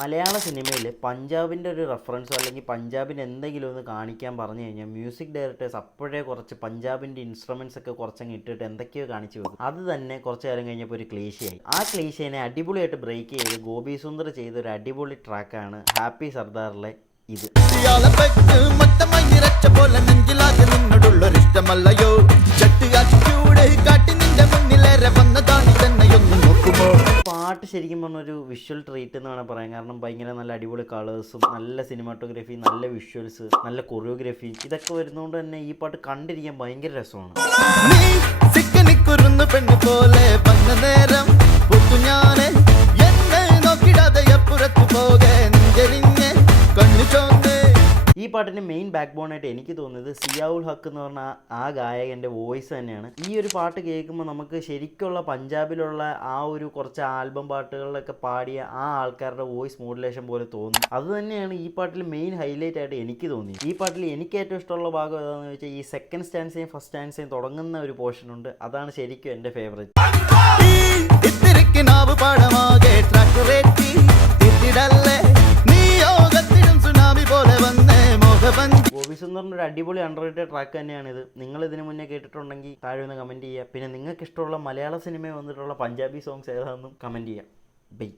മലയാള സിനിമയിൽ പഞ്ചാബിൻ്റെ ഒരു റെഫറൻസോ അല്ലെങ്കിൽ പഞ്ചാബിന് എന്തെങ്കിലും ഒന്ന് കാണിക്കാൻ പറഞ്ഞു കഴിഞ്ഞാൽ മ്യൂസിക് ഡയറക്ടേഴ്സ് അപ്പോഴേ കുറച്ച് പഞ്ചാബിൻ്റെ ഇൻസ്ട്രുമെൻറ്റ്സ് ഒക്കെ കുറച്ചങ്ങ് ഇട്ടിട്ട് എന്തൊക്കെയോ കാണിച്ചു വെക്കും. അത് തന്നെ കുറച്ച് നേരം കഴിഞ്ഞപ്പോൾ ഒരു ക്ലീശയായി. ആ ക്ലീശേനെ അടിപൊളിയായിട്ട് ബ്രേക്ക് ചെയ്ത് ഗോപി സുന്ദർ ചെയ്ത ഒരു അടിപൊളി ട്രാക്കാണ് ഹാപ്പി സർദാറിലെ ഇത്. പാട്ട് ശരിക്കും പറഞ്ഞൊരു വിഷ്വൽ ട്രീറ്റ് എന്ന് വേണം പറയാൻ. കാരണം ഭയങ്കര നല്ല അടിപൊളി കളേഴ്സും നല്ല സിനിമാറ്റോഗ്രഫി, നല്ല വിഷ്വൽസ്, നല്ല കൊറിയോഗ്രഫി ഇതൊക്കെ വരുന്നതുകൊണ്ട് തന്നെ ഈ പാട്ട് കണ്ടിരിക്കാൻ ഭയങ്കര രസമാണ്. ഈ പാട്ടിൻ്റെ മെയിൻ ബാക്ക് ബോണായിട്ട് എനിക്ക് തോന്നുന്നത് സിയാഉൽ ഹക്ക് എന്ന് പറഞ്ഞ ആ ഗായകൻ്റെ വോയിസ് തന്നെയാണ്. ഈ ഒരു പാട്ട് കേൾക്കുമ്പോൾ നമുക്ക് ശരിക്കുള്ള പഞ്ചാബിലുള്ള ആ ഒരു കുറച്ച് ആൽബം പാട്ടുകളിലൊക്കെ പാടിയ ആ ആൾക്കാരുടെ വോയിസ് മോഡുലേഷൻ പോലെ തോന്നും. അത് തന്നെയാണ് ഈ പാട്ടിൽ മെയിൻ ഹൈലൈറ്റ് ആയിട്ട് എനിക്ക് തോന്നി. ഈ പാട്ടിൽ എനിക്ക് ഏറ്റവും ഇഷ്ടമുള്ള ഭാഗം ഏതാണെന്ന് വെച്ചാൽ ഈ സെക്കൻഡ് സ്റ്റാൻസയും ഫസ്റ്റ് സ്റ്റാൻസയും തുടങ്ങുന്ന ഒരു പോർഷൻ ഉണ്ട്. അതാണ് ശരിക്കും എൻ്റെ ഫേവറേറ്റ്. ഗോപി സുന്ദറിൻ്റെ ഒരു അടിപൊളി അണ്ടർറേറ്റഡ് ട്രാക്ക് തന്നെയാണിത്. നിങ്ങൾ ഇതിനു മുന്നേ കേട്ടിട്ടുണ്ടെങ്കിൽ താഴെ ഒന്ന് കമൻറ്റ് ചെയ്യുക. പിന്നെ നിങ്ങൾക്ക് ഇഷ്ടമുള്ള മലയാള സിനിമയിൽ വന്നിട്ടുള്ള പഞ്ചാബി സോങ്സ് ഏതാണെന്നും കമൻറ്റ് ചെയ്യാം. ബൈ.